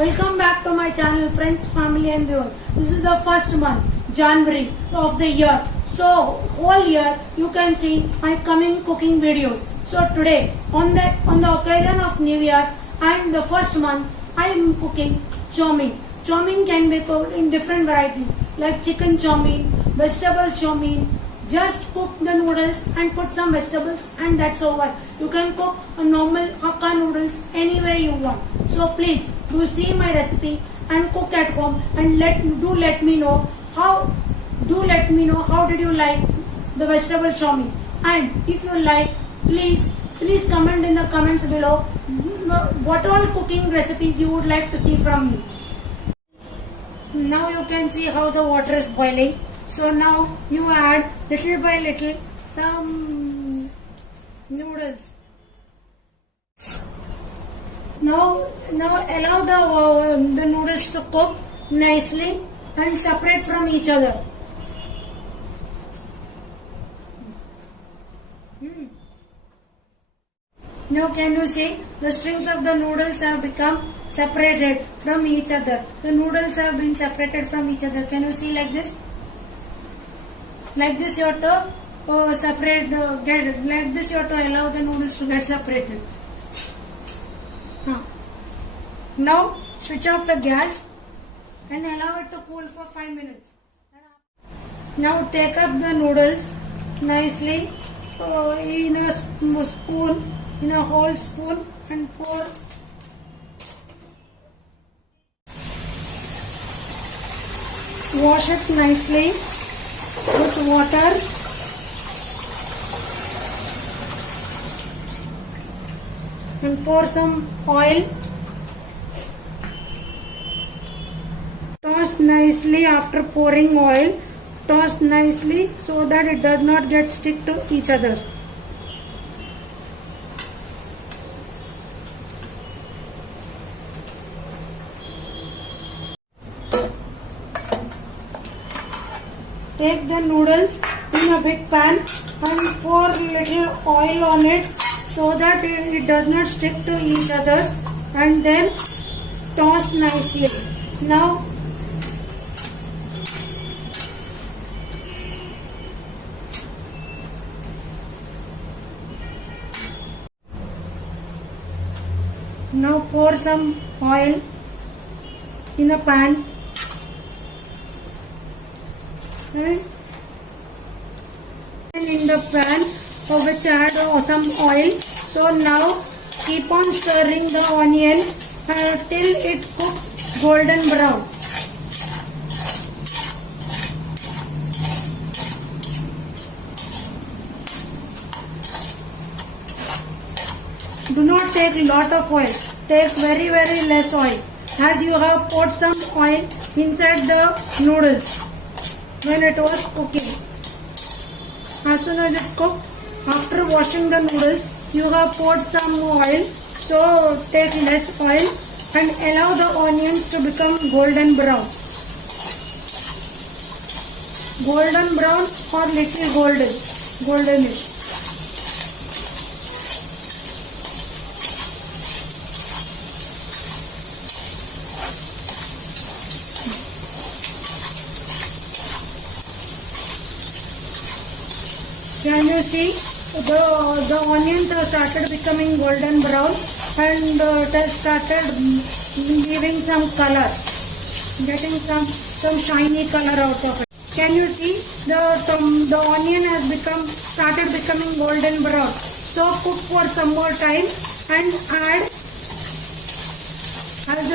Welcome back to my channel, friends, family and viewers. This is the first month, January of the year. So whole year you can see my coming cooking videos. So today on the occasion of New Year and the first month, I am cooking chow mein. Chow mein can be cooked in different varieties like chicken chow mein, vegetable chow mein. Just cook the noodles and put some vegetables and that's over. You can cook a normal hakka noodles any way you want. So please do see my recipe and cook at home and let me know how did you like the vegetable chow mein. And if you like, please comment in the comments below what all cooking recipes you would like to see from me. Now you can see how the water is boiling. So now you add little by little some noodles. Now allow the noodles to cook nicely and separate from each other. Now can you see the strings of the noodles have become separated from each other. The noodles have been separated from each other. Can you see like this? Like this you have to separate, like this you have to allow the noodles to get separated. Now switch off the gas and allow it to cool for 5 minutes. Now take up the noodles nicely in a spoon, in a whole spoon, and pour. Wash it nicely with water. And pour some oil. Toss nicely after pouring oil. Toss nicely so that it does not get stick to each other. Take the noodles in a big pan and pour little oil on it so that it does not stick to each other, and then toss nicely. Now pour some oil in a pan and in the pan of which add some oil. So now keep on stirring the onion till it cooks golden brown. Do not take lot of oil. Take very less oil, as you have poured some oil inside the noodles when it was cooking. As soon as it cooked, after washing the noodles, you have poured some oil. So take less oil and allow the onions to become golden brown. Golden brown or little goldenish. Can you see the onions have started becoming golden brown and it has started giving some color, getting some shiny color out of it. Can you see the onion has started becoming golden brown? So cook for some more time and add, as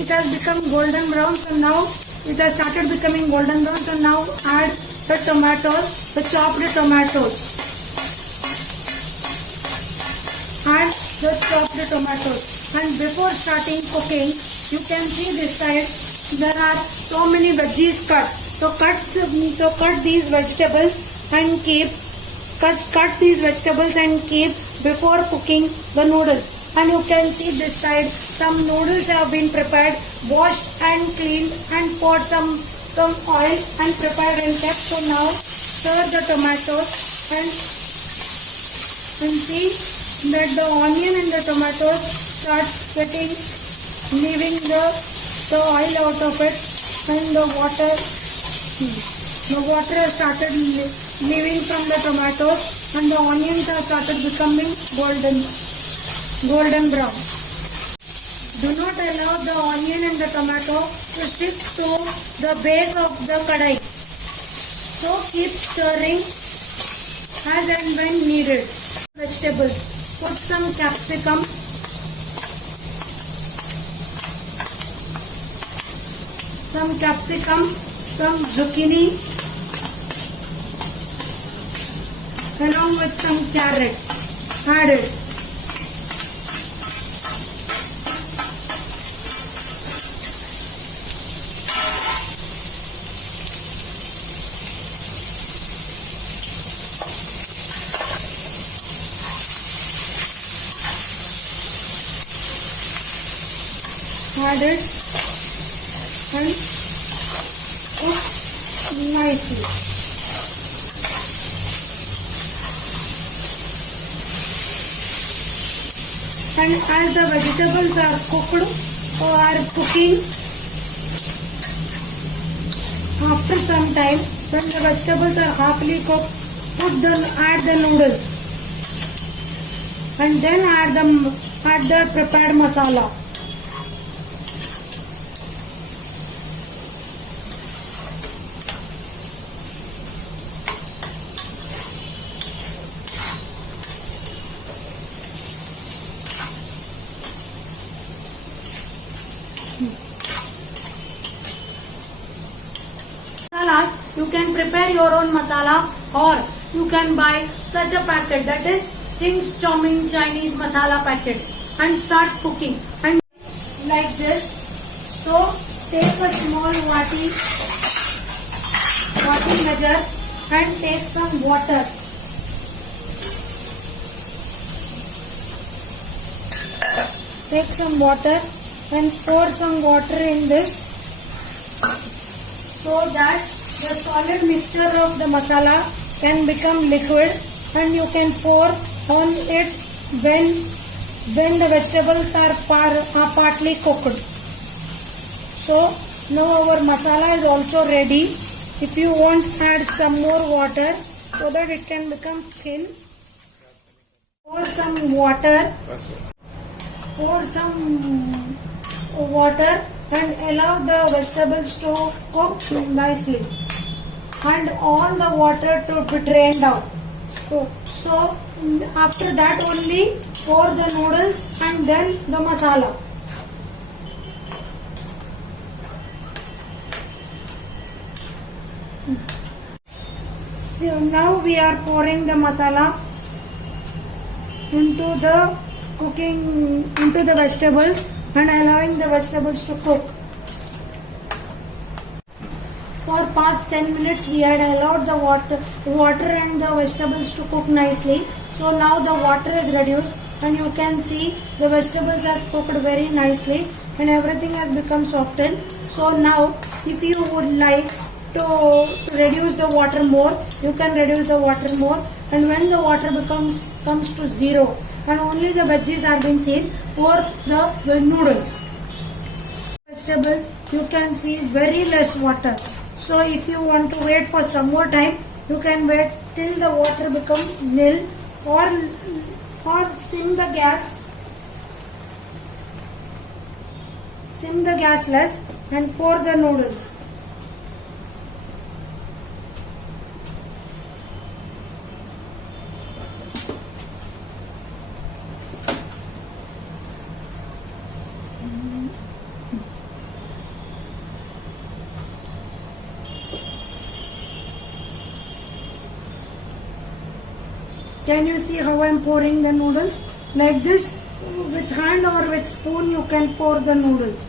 it has become golden brown. So now it has started becoming golden brown. So now add the tomatoes, the chopped tomatoes. Add the chopped tomatoes. And before starting cooking, you can see this side there are so many veggies cut. So cut these vegetables and keep before cooking the noodles. And you can see this side some noodles have been prepared, washed and cleaned, and poured some oil and prepared and kept. So now stir the tomatoes and see that the onion and the tomatoes start getting leaving the oil out of it, and the water has started leaving from the tomatoes, and the onions have started becoming golden brown. Do not allow the onion and the tomato to stick to the base of the kadai. So keep stirring as and when needed. Vegetables. Put some capsicum, some zucchini, along with some carrot. Add it. Add it and cook nicely. And as the vegetables are cooked or are cooking, after some time, when the vegetables are halfly cooked, add the noodles, and then add the prepared masala. Masalas, you can prepare your own masala, or you can buy such a packet, that is Ching's Chow-Mein Chinese masala packet, and start cooking. And like this. So take a small wati measure and take some water. Take some water and pour some water in this, so that the solid mixture of the masala can become liquid, and you can pour on it when the vegetables are partly cooked. So now our masala is also ready. If you want, add some more water so that it can become thin. Pour some water. And allow the vegetables to cook nicely, and all the water to be drained out. So after that only pour the noodles and then the masala. So now we are pouring the masala into the vegetables and allowing the vegetables to cook. For past 10 minutes we had allowed the water and the vegetables to cook nicely. So now the water is reduced, and you can see the vegetables are cooked very nicely and everything has become softened. So now if you would like to reduce the water more, you can reduce the water more, and when the water comes to zero and only the veggies are being seen, pour the noodles. Vegetables, you can see very less water. So if you want to wait for some more time, you can wait till the water becomes nil, or sim the gas less and pour the noodles. Can you see how I am pouring the noodles? Like this, with hand or with spoon you can pour the noodles.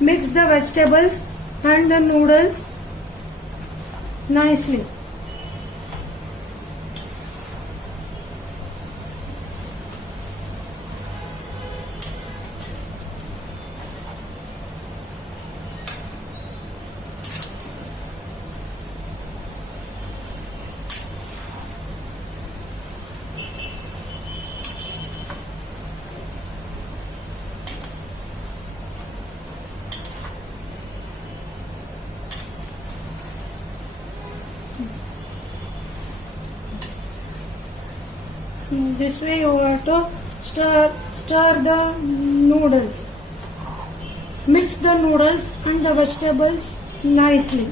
Mix the vegetables and the noodles nicely. this way you have to stir the noodles. Mix the noodles and the vegetables nicely.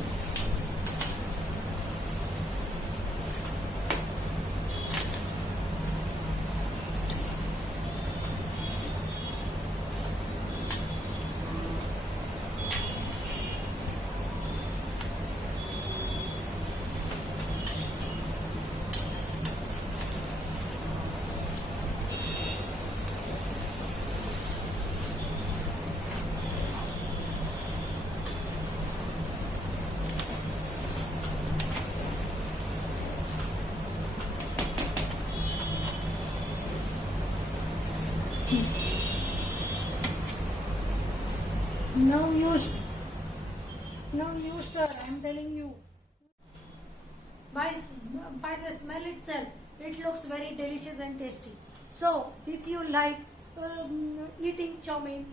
Now you stir. I'm telling you. By the smell itself, it looks very delicious and tasty. So, if you like eating chow mein,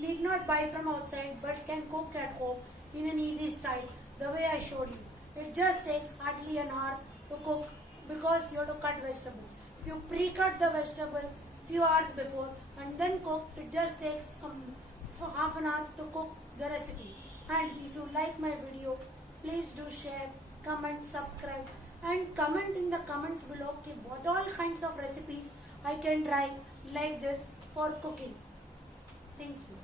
need not buy from outside, but can cook at home in an easy style, the way I showed you. It just takes hardly an hour to cook because you have to cut vegetables. If you pre-cut the vegetables few hours before and then cook, it just takes for half an hour to cook the recipe. And if you like my video, please do share, comment, subscribe, and comment in the comments below what all kinds of recipes I can try like this for cooking. Thank you.